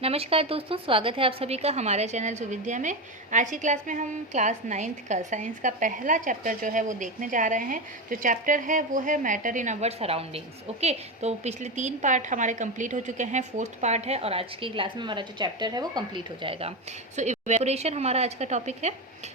नमस्कार दोस्तों, स्वागत है आप सभी का हमारे चैनल सुविद्या में। आज की क्लास में हम क्लास 9th का साइंस का पहला चैप्टर जो है वो देखने जा रहे हैं। जो चैप्टर है वो है matter in our surroundings. Okay, तो पिछले 3 पार्ट हमारे कंप्लीट हो चुके हैं, 4th पार्ट है और आज की क्लास में हमारा जो चैप्टर है वो कंप्लीट हो जाएगा। सो इवेपोरेशन हमारा आज का टॉपिक है।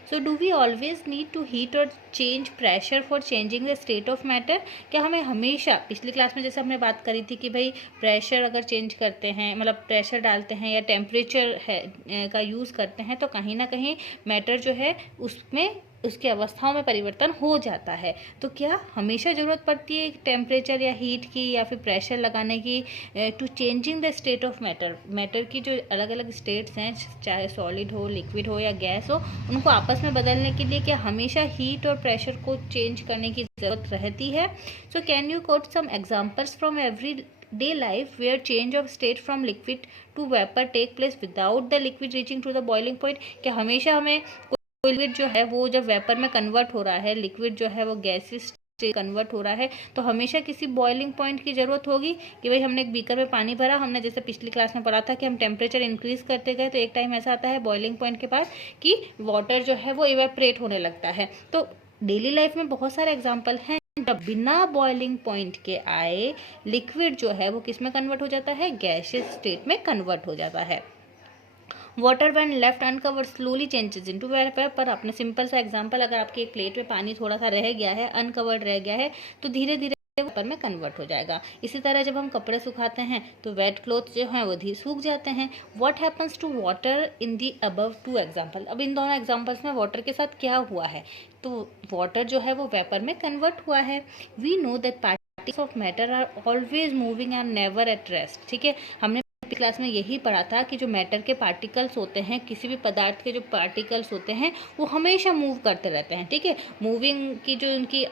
So do we always need to heat और change pressure for changing the state of matter? क्या हमें हमेशा, पिछली क्लास में जैसे हमने बात करी थी कि भाई प्रेशर अगर चेंज करते हैं, मतलब प्रेशर डालते हैं या टेम्परेचर है का यूज़ करते हैं, तो कहीं ना कहीं मैटर जो है उसमें उसकी अवस्थाओं में परिवर्तन हो जाता है। तो क्या हमेशा ज़रूरत पड़ती है टेम्परेचर या हीट की या फिर प्रेशर लगाने की to changing the state of matter? Matter की जो अलग अलग स्टेट्स हैं, चाहे सॉलिड हो, लिक्विड हो या गैस हो, उनको आपस में बदलने के लिए क्या हमेशा हीट और प्रेशर को चेंज करने की ज़रूरत रहती है? So can you quote some examples from every day life where change of state from liquid to vapor take place without the liquid reaching to the boiling point? क्या हमेशा हमें कोई लिक्विड जो है वो जब वेपर में कन्वर्ट हो रहा है, लिक्विड जो है वो गैसेस से कन्वर्ट हो रहा है, तो हमेशा किसी बॉइलिंग पॉइंट की ज़रूरत होगी कि भाई हमने एक बीकर में पानी भरा, हमने जैसे पिछली क्लास में पढ़ा था कि हम टेम्परेचर इंक्रीज करते गए तो एक टाइम ऐसा आता है बॉइलिंग पॉइंट के पास कि वाटर जो है वो इवेपरेट होने लगता है। तो डेली लाइफ में बहुत सारे एग्जाम्पल हैं जब बिना बॉइलिंग पॉइंट के आए लिक्विड जो है वो किस में कन्वर्ट हो जाता है? गैसियस स्टेट में कन्वर्ट हो जाता है। Water when left uncovered slowly changes into vapour. पर अपने सिंपल सा एग्जांपल, अगर आपकी एक प्लेट में पानी थोड़ा सा रह गया है, अनकवर्ड रह गया है, तो धीरे धीरे वेपर में कन्वर्ट हो जाएगा। इसी तरह जब हम कपड़े सुखाते हैं तो वेट क्लोथ जो हैं वो धीरे सूख जाते हैं। What happens to water in the above 2 example? अब इन दोनों एग्जाम्पल्स में वाटर के साथ क्या हुआ है? तो वाटर जो है वो वेपर में कन्वर्ट हुआ है। We know that particles of matter are always moving and never at rest. ठीक है, हमने क्लास में यही पढ़ा था कि जो मैटर के पार्टिकल्स होते हैं, किसी भी पदार्थ के जो पार्टिकल्स होते हैं वो हमेशा मूव करते रहते हैं। ठीक है, मूविंग की जो उनकी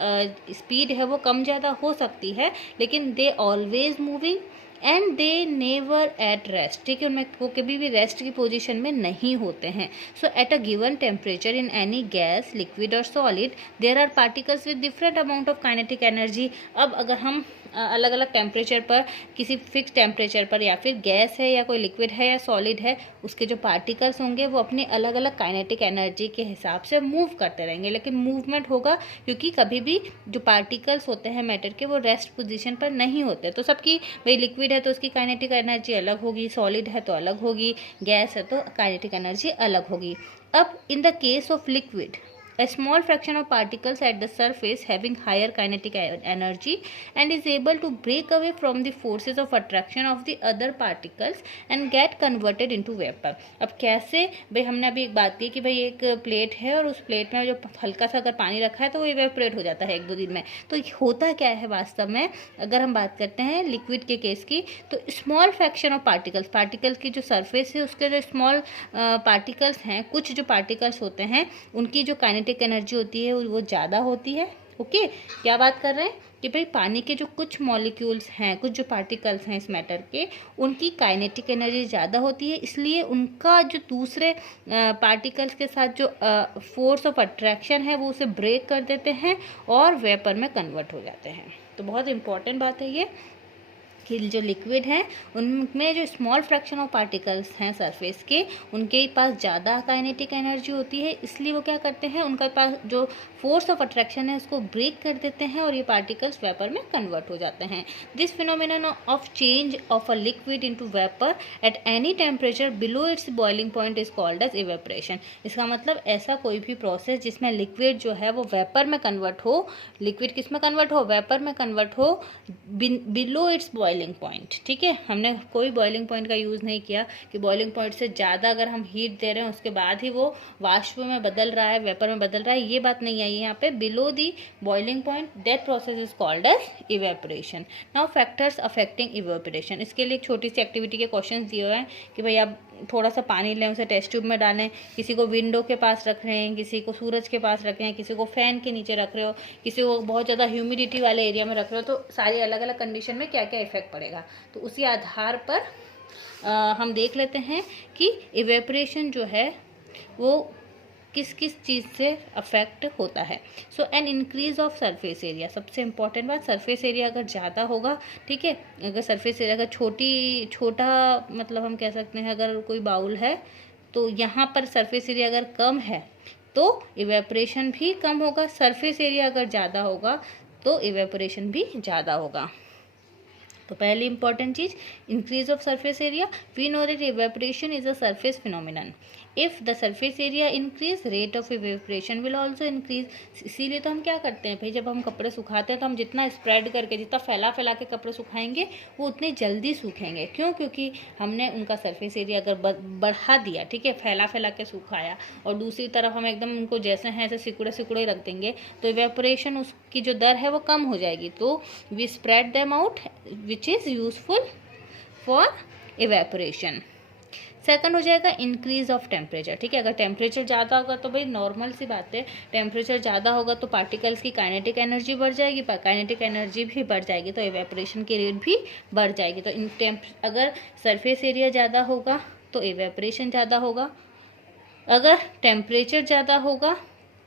स्पीड है वो कम ज़्यादा हो सकती है, लेकिन they always moving and they never at rest. ठीक है, उनमें वो कभी भी रेस्ट की पोजीशन में नहीं होते हैं। So at a given temperature in any gas, liquid और solid there are particles with different amount of kinetic energy. अब अगर हम अलग अलग टेम्परेचर पर, किसी फिक्स टेम्परेचर पर, या फिर गैस है या कोई लिक्विड है या सॉलिड है, उसके जो पार्टिकल्स होंगे वो अपनी अलग अलग काइनेटिक एनर्जी के हिसाब से मूव करते रहेंगे। लेकिन मूवमेंट होगा क्योंकि कभी भी जो पार्टिकल्स होते हैं मैटर के वो रेस्ट पोजीशन पर नहीं होते। तो सबकी, भाई लिक्विड है तो उसकी काइनेटिक एनर्जी अलग होगी, सॉलिड है तो अलग होगी, गैस है तो काइनेटिक एनर्जी अलग होगी। अब in the case of liquid, a small fraction of particles at the surface having higher kinetic energy and is able to break away from the forces of attraction of the other particles and get converted into vapor। अब कैसे? भाई हमने अभी एक बात की कि भाई एक प्लेट है और उस प्लेट में जो हल्का सा अगर पानी रखा है तो वो इवेपोरेट हो जाता है 1-2 दिन में। तो होता क्या है वास्तव में, अगर हम बात करते हैं लिक्विड के केस की, तो small fraction of particles, particle की जो सरफेस है उसके जो स्मॉल पार्टिकल्स हैं, कुछ जो पार्टिकल्स होते हैं उनकी जो काइनेटिक एनर्जी होती है वो ज़्यादा होती है। ओके, क्या बात कर रहे हैं कि भाई पानी के जो कुछ मॉलिक्यूल्स हैं, कुछ जो पार्टिकल्स हैं इस मैटर के, उनकी काइनेटिक एनर्जी ज़्यादा होती है, इसलिए उनका जो दूसरे पार्टिकल्स के साथ जो फोर्स ऑफ अट्रैक्शन है वो उसे ब्रेक कर देते हैं और वेपर में कन्वर्ट हो जाते हैं। तो बहुत इंपॉर्टेंट बात है ये कि जो लिक्विड है उनमें जो स्मॉल फ्रैक्शन ऑफ पार्टिकल्स हैं सरफेस के, उनके पास ज़्यादा काइनेटिक एनर्जी होती है, इसलिए वो क्या करते हैं, उनके पास जो फोर्स ऑफ अट्रैक्शन है उसको ब्रेक कर देते हैं और ये पार्टिकल्स वेपर में कन्वर्ट हो जाते हैं। This phenomenon of change of a liquid into vapour at any temperature below its boiling point is called as evaporation. इसका मतलब ऐसा कोई भी प्रोसेस जिसमें लिक्विड जो है वो वेपर में कन्वर्ट हो, लिक्विड किस में कन्वर्ट हो? वेपर में कन्वर्ट हो बिलो इट्स बॉइलिंग पॉइंट। ठीक है, हमने कोई बॉइलिंग पॉइंट का यूज़ नहीं किया कि बॉइलिंग पॉइंट से ज़्यादा अगर हम हीट दे रहे हैं उसके बाद ही वो वाष्प में बदल रहा है, वेपर में बदल रहा है, ये बात नहीं आई है यहाँ पे। Below the boiling point that process is called as evaporation. Now factors affecting evaporation, इसके लिए एक छोटी सी एक्टिविटी के क्वेश्चन दिए हुए हैं कि भाई आप थोड़ा सा पानी लें, उसे टेस्ट ट्यूब में डालें, किसी को विंडो के पास रख रहे हैं, किसी को सूरज के पास रख रहे हैं, किसी को फैन के नीचे रख रहे हो, किसी को बहुत ज़्यादा ह्यूमिडिटी वाले एरिया में रख रहे हो, तो सारी अलग अलग कंडीशन में क्या क्या इफेक्ट पड़ेगा। तो उसी आधार पर हम देख लेते हैं कि इवेपोरेशन जो है वो किस किस चीज़ से अफेक्ट होता है। So an increase of surface area, सबसे इम्पॉर्टेंट बात, सरफेस एरिया अगर ज़्यादा होगा, ठीक है, अगर सरफेस एरिया अगर छोटा मतलब हम कह सकते हैं अगर कोई बाउल है तो यहाँ पर सरफेस एरिया अगर कम है तो इवेपोरेशन भी कम होगा, सरफेस एरिया अगर ज़्यादा होगा तो इवेपोरेशन भी ज़्यादा होगा। तो पहली इंपॉर्टेंट चीज, increase of surface area. We know that evaporation is a surface phenomenon. If the surface area increase, rate of evaporation will also increase. इसीलिए तो हम क्या करते हैं भाई, जब हम कपड़े सुखाते हैं तो हम जितना स्प्रेड करके, जितना फैला के कपड़े सुखाएंगे वो उतने जल्दी सूखेंगे। क्यों? क्योंकि हमने उनका सरफेस एरिया अगर बढ़ा दिया, ठीक है, फैला के सुखाया, और दूसरी तरफ हम एकदम उनको जैसे हैं ऐसे सिकुड़े रख देंगे तो इवेपोरेशन उसकी जो दर है वो कम हो जाएगी। तो we spread them out which is useful for evaporation. Second हो जाएगा इंक्रीज ऑफ टेम्परेचर, ठीक है, अगर टेम्परेचर ज़्यादा होगा तो भाई नॉर्मल सी बात है, टेम्परेचर ज़्यादा होगा तो पार्टिकल्स की काइनेटिक एनर्जी बढ़ जाएगी, काइनेटिक एनर्जी भी बढ़ जाएगी तो इवेपोरेशन की रेट भी बढ़ जाएगी। तो अगर सरफेस एरिया ज़्यादा होगा तो इवेपोरेशन ज़्यादा होगा, अगर टेम्परेचर ज़्यादा होगा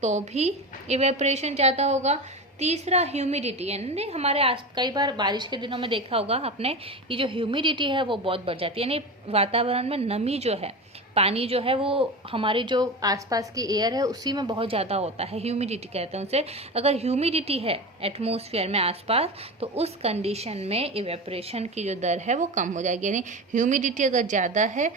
तो भी इवेपोरेशन ज़्यादा होगा। तीसरा ह्यूमिडिटी, यानी हमारे कई बार बारिश के दिनों में देखा होगा आपने कि जो ह्यूमिडिटी है वो बहुत बढ़ जाती है, यानी वातावरण में नमी जो है, पानी जो है वो हमारी जो आसपास की एयर है उसी में बहुत ज़्यादा होता है, ह्यूमिडिटी कहते हैं उसे। अगर ह्यूमिडिटी है एटमॉस्फेयर में आसपास तो उस कंडीशन में इवेपोरेशन की जो दर है वो कम हो जाएगी, यानी ह्यूमिडिटी अगर ज़्यादा है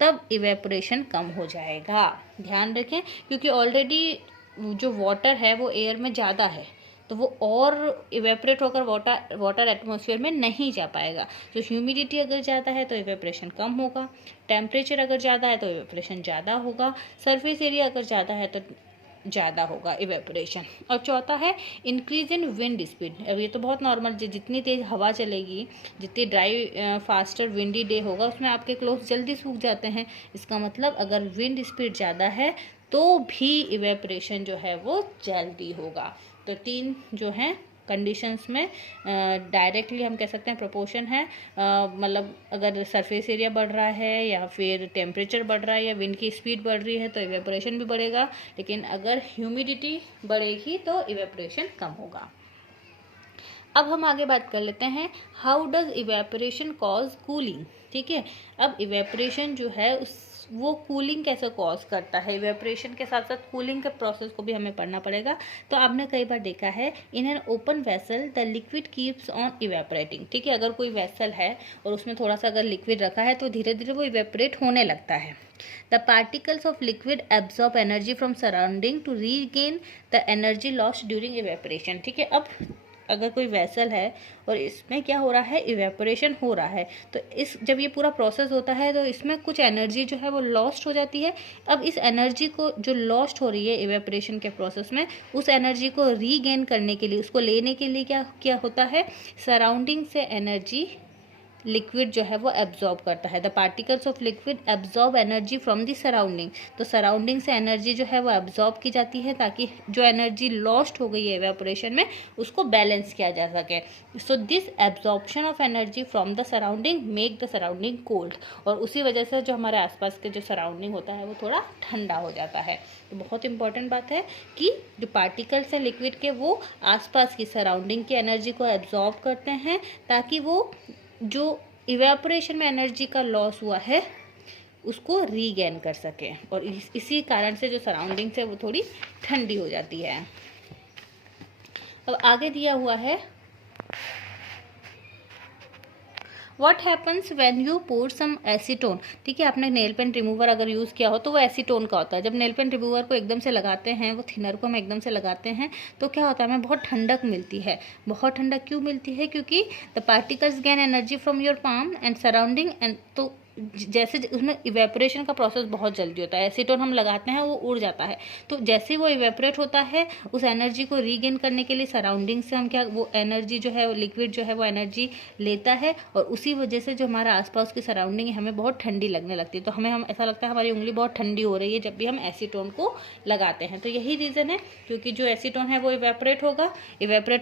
तब इवेपोरेशन कम हो जाएगा। ध्यान रखें, क्योंकि ऑलरेडी जो वाटर है वो एयर में ज़्यादा है तो वो और इवेपोरेट होकर वाटर एटमॉस्फेयर में नहीं जा पाएगा। तो ह्यूमिडिटी अगर ज़्यादा है तो इवेपोरेशन कम होगा, टेम्परेचर अगर ज़्यादा है तो इवेपोरेशन ज़्यादा होगा, सरफेस एरिया अगर ज़्यादा है तो ज़्यादा होगा इवेपोरेशन। और चौथा है इंक्रीज इन विंड स्पीड। अब ये तो बहुत नॉर्मल, जितनी तेज़ हवा चलेगी, जितनी ड्राई फास्टर विंडी डे होगा उसमें आपके क्लोथ्स जल्दी सूख जाते हैं। इसका मतलब अगर विंड स्पीड ज़्यादा है तो भी इवेपोरेशन जो है वो जल्दी होगा। तो तीन जो हैं कंडीशंस में डायरेक्टली हम कह सकते हैं प्रोपोर्शन है, मतलब अगर सरफेस एरिया बढ़ रहा है या फिर टेम्परेचर बढ़ रहा है या विंड की स्पीड बढ़ रही है तो इवेपोरेशन भी बढ़ेगा, लेकिन अगर ह्यूमिडिटी बढ़ेगी तो इवेपोरेशन कम होगा। अब हम आगे बात कर लेते हैं how does evaporation cause cooling, ठीक है। अब इवेपोरेशन जो है वो कूलिंग कैसे कॉज करता है, इवेपोरेशन के साथ साथ कूलिंग के प्रोसेस को भी हमें पढ़ना पड़ेगा। तो आपने कई बार देखा है in an open vessel the liquid keeps on evaporating, ठीक है, अगर कोई वेसल है और उसमें थोड़ा सा अगर लिक्विड रखा है तो धीरे धीरे वो इवेपोरेट होने लगता है। The particles of liquid absorb energy from surrounding to regain the energy lost during evaporation, ठीक है। अब अगर कोई वेसल है और इसमें क्या हो रहा है, इवेपोरेशन हो रहा है, तो जब ये पूरा प्रोसेस होता है तो इसमें कुछ एनर्जी जो है वो लॉस्ट हो जाती है। अब इस एनर्जी को जो लॉस्ट हो रही है इवेपोरेशन के प्रोसेस में, उस एनर्जी को रीगेन करने के लिए, उसको लेने के लिए क्या होता है, सराउंडिंग से एनर्जी लिक्विड जो है वो एब्जॉर्ब करता है। The particles of liquid absorb energy from the surrounding, तो सराउंडिंग से एनर्जी जो है वो एब्जॉर्ब की जाती है ताकि जो एनर्जी लॉस्ट हो गई है इवेपोरेशन में उसको बैलेंस किया जा सके। So this absorption of energy from the surrounding make the surrounding cold, और उसी वजह से जो हमारे आसपास के जो सराउंडिंग होता है वो थोड़ा ठंडा हो जाता है। तो बहुत इंपॉर्टेंट बात है कि जो पार्टिकल्स हैं लिक्विड के वो आसपास की सराउंडिंग की एनर्जी को एब्जॉर्ब करते हैं ताकि वो जो इवेपोरेशन में एनर्जी का लॉस हुआ है उसको रीगेन कर सके, और इसी कारण से जो सराउंडिंग्स है वो थोड़ी ठंडी हो जाती है। अब आगे दिया हुआ है what happens when you pour some acetone, ठीक है, आपने नेल पेंट रिमूवर अगर यूज़ किया हो तो वो एसीटोन का होता है। जब नेल पेंट रिमूवर को एकदम से लगाते हैं, वो थिनर को हम एकदम से लगाते हैं तो क्या होता है, हमें बहुत ठंडक मिलती है। बहुत ठंडक क्यों मिलती है, क्योंकि the particles gain energy from your palm and surrounding, and तो जैसे उसमें इवेपोरेशन का प्रोसेस बहुत जल्दी होता है, एसीटोन हम लगाते हैं वो उड़ जाता है, तो जैसे वो इवेपोरेट होता है उस एनर्जी को रीगेन करने के लिए सराउंडिंग से हम वो एनर्जी जो है, वो लिक्विड जो है वो एनर्जी लेता है, और उसी वजह से जो हमारा आसपास की सराउंडिंग है हमें बहुत ठंडी लगने लगती है। तो हम ऐसा लगता है हमारी उंगली बहुत ठंडी हो रही है जब भी हम एसीटोन को लगाते हैं। तो यही रीज़न है, क्योंकि जो एसीटोन है वो इवेपोरेट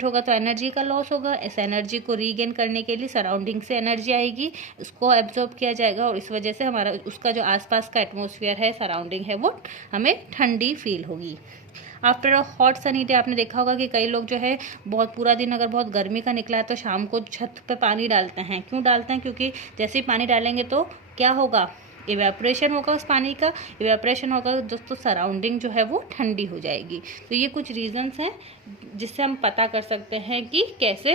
होगा तो एनर्जी का लॉस होगा। इस एनर्जी को रीगेन करने के लिए सराउंडिंग से एनर्जी आएगी, उसको एब्जॉर्ब किया जाएगा जाएगा और इस वजह से हमारा उसका जो आसपास का एटमॉस्फेयर है, सराउंडिंग है, वो हमें ठंडी फील होगी। After a hot sunny day आपने देखा होगा कि कई लोग जो है बहुत पूरा दिन अगर बहुत गर्मी का निकला है तो शाम को छत पे पानी डालते हैं। क्यों डालते हैं? क्योंकि जैसे ही पानी डालेंगे तो क्या होगा, इवेपोरेशन होगा, उस पानी का इवेपोरेशन होगा, दोस्तों सराउंडिंग जो है वो ठंडी हो जाएगी। तो ये कुछ रीजंस हैं जिससे हम पता कर सकते हैं कि कैसे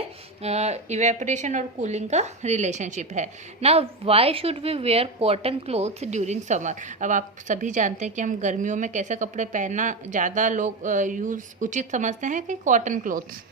इवेपोरेशन और कूलिंग का रिलेशनशिप है ना। Why should we wear cotton clothes during summer. अब आप सभी जानते हैं कि हम गर्मियों में कैसे कपड़े पहनना ज़्यादा लोग उचित समझते हैं कि कॉटन क्लोथ्स,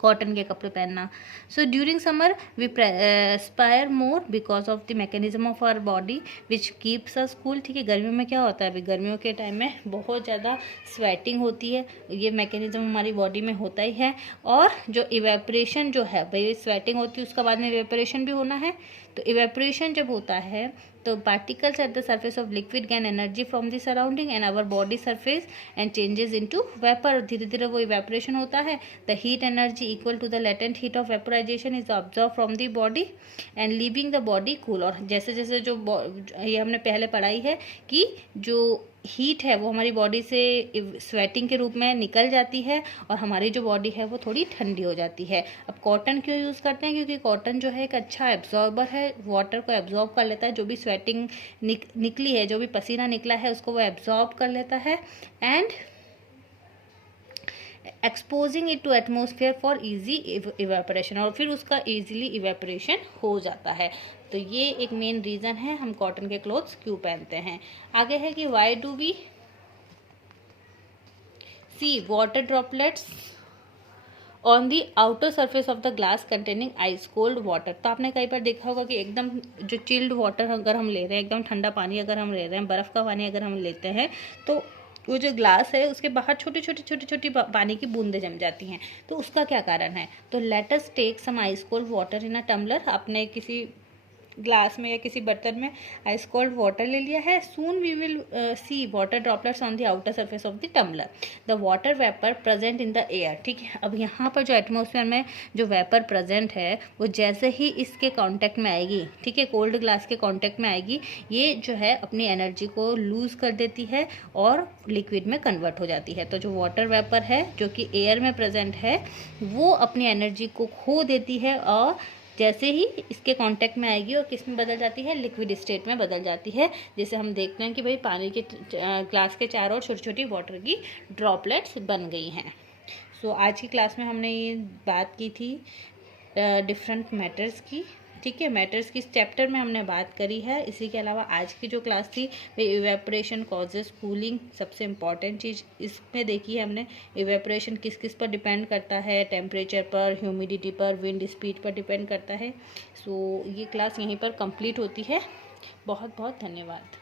कॉटन के कपड़े पहनना। So during summer we aspire more because of the mechanism of our body which keeps us cool. ठीक है, गर्मियों में क्या होता है, अभी गर्मियों के टाइम में बहुत ज़्यादा स्वेटिंग होती है, ये मैकेनिज्म हमारी बॉडी में होता ही है। और जो इवेपोरेशन जो है, भाई स्वेटिंग होती है उसका बाद में इवेपोरेशन भी होना है। तो इवेपोरेशन जब होता है तो particles at the surface of liquid gain energy from the surrounding and our body surface and changes into vapour. धीरे धीरे वो इवेपोरेशन होता है। The heat energy equal to the latent heat of vaporisation is observe from the body and leaving the body cool. और जैसे जैसे जो ये हमने पहले पढ़ाई है कि जो हीट है वो हमारी बॉडी से स्वेटिंग के रूप में निकल जाती है और हमारी जो बॉडी है वो थोड़ी ठंडी हो जाती है। अब कॉटन क्यों यूज़ करते हैं? क्योंकि कॉटन जो है एक अच्छा एब्जॉर्बर है, वाटर को एब्जॉर्ब कर लेता है। जो भी स्वेटिंग निकली है, जो भी पसीना निकला है, उसको वो एब्जॉर्ब कर लेता है and exposing it to atmosphere for easy evaporation, और फिर उसका इजीली इवेपोरेशन हो जाता है। तो ये एक मेन रीज़न है हम कॉटन के क्लोथ्स क्यों पहनते हैं। आगे है कि why do we see water droplets on the outer surface of the glass containing ice cold water. तो आपने कई बार देखा होगा कि एकदम जो चिल्ड वाटर अगर हम ले रहे हैं, एकदम ठंडा पानी अगर हम ले रहे हैं, बर्फ़ का पानी अगर हम लेते हैं, तो वो जो ग्लास है उसके बाहर छोटी छोटी पानी की बूंदें जम जाती हैं। तो उसका क्या कारण है? तो let us take some ice cold water in a tumbler. आपने किसी ग्लास में या किसी बर्तन में आइस कोल्ड वाटर ले लिया है। Soon we will see water droplets on the outer surface of the tumbler, the water vapour present in the air. ठीक है, अब यहाँ पर जो एटमॉस्फेयर में जो वेपर प्रेजेंट है वो जैसे ही इसके कांटेक्ट में आएगी, ठीक है, कोल्ड ग्लास के कांटेक्ट में आएगी, ये जो है अपनी एनर्जी को लूज़ कर देती है और लिक्विड में कन्वर्ट हो जाती है। तो जो वाटर वेपर है जो कि एयर में प्रेजेंट है वो अपनी एनर्जी को खो देती है और जैसे ही इसके कांटेक्ट में आएगी और किस में बदल जाती है, लिक्विड स्टेट में बदल जाती है। जैसे हम देखते हैं कि भाई पानी के ग्लास के चारों ओर छोटी छोटी वाटर की ड्रॉपलेट्स बन गई हैं। सो आज की क्लास में हमने ये बात की थी डिफरेंट मैटर्स की। ठीक है, मैटर्स की चैप्टर में हमने बात करी है। इसी के अलावा आज की जो क्लास थी वो इवेपोरेशन कॉजेस कूलिंग, सबसे इम्पॉर्टेंट चीज़ इसमें देखी है हमने। इवेपोरेशन किस किस पर डिपेंड करता है? टेम्परेचर पर, ह्यूमिडिटी पर, विंड स्पीड पर डिपेंड करता है। सो ये क्लास यहीं पर कंप्लीट होती है। बहुत बहुत धन्यवाद।